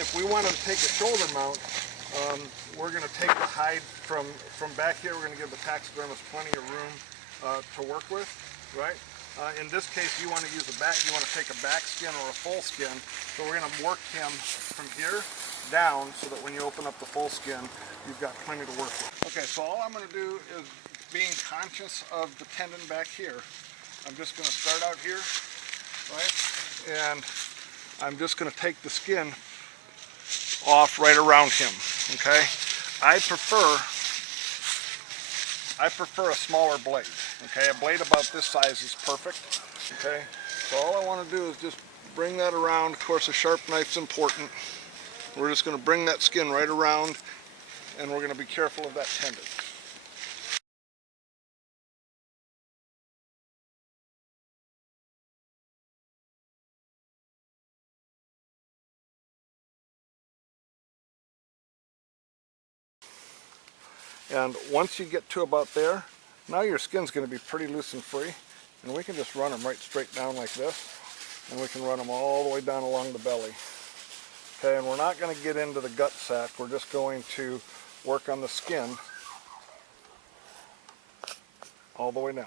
If we wanted to take a shoulder mount, we're going to take the hide from back here. We're going to give the taxidermist plenty of room to work with, right? In this case, you want to use you want to take a back skin or a full skin. So we're going to work him from here down so that when you open up the full skin, you've got plenty to work with. Okay, so all I'm going to do is, being conscious of the tendon back here, I'm just going to start out here, right? And I'm just going to take the skin off right around him, okay? I prefer a smaller blade, okay? A blade about this size is perfect, okay? So all I want to do is just bring that around. Of course, a sharp knife's important. We're just going to bring that skin right around, and we're going to be careful of that tendon. And once you get to about there, now your skin's going to be pretty loose and free, and we can just run them right straight down like this, and we can run them all the way down along the belly. Okay, and we're not going to get into the gut sac, we're just going to work on the skin all the way down.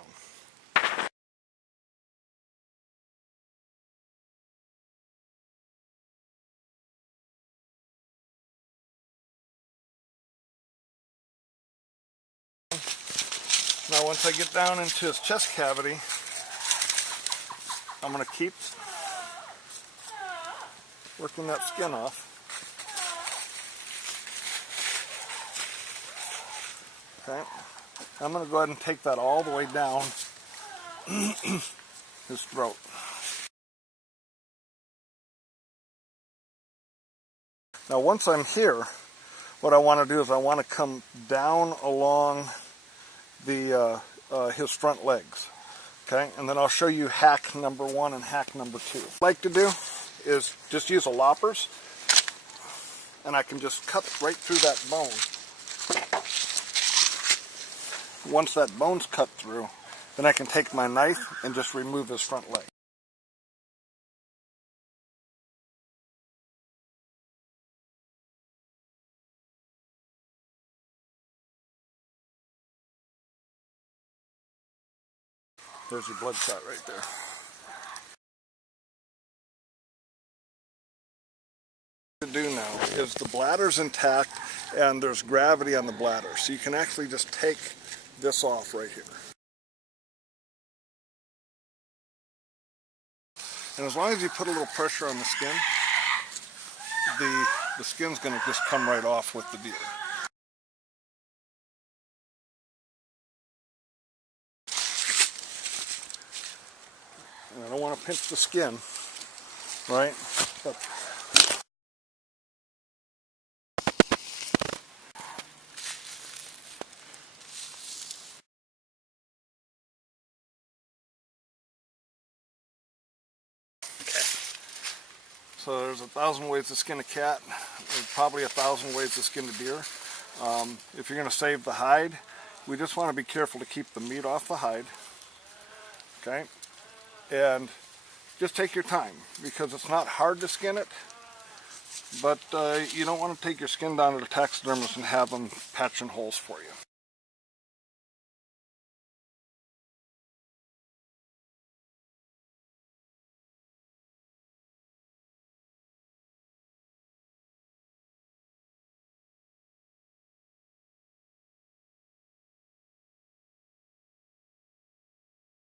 Now once I get down into his chest cavity, I'm going to keep working that skin off. Okay, I'm going to go ahead and take that all the way down his throat. Now once I'm here, what I want to do is I want to come down along the his front legs, okay, and then I'll show you hack number 1 and hack number 2. What I like to do is just use a loppers, and I can just cut right through that bone. Once that bone's cut through, then I can take my knife and just remove his front leg. There's your blood shot right there. What to do now is the bladder's intact and there's gravity on the bladder, so you can actually just take this off right here. And as long as you put a little pressure on the skin, the skin's going to just come right off with the deer. And I don't want to pinch the skin, right? But so there's 1,000 ways to skin a cat. There's probably 1,000 ways to skin a deer. If you're going to save the hide, we just want to be careful to keep the meat off the hide. Okay? And just take your time, because it's not hard to skin it, but you don't want to take your skin down to the taxidermist and have them patching holes for you.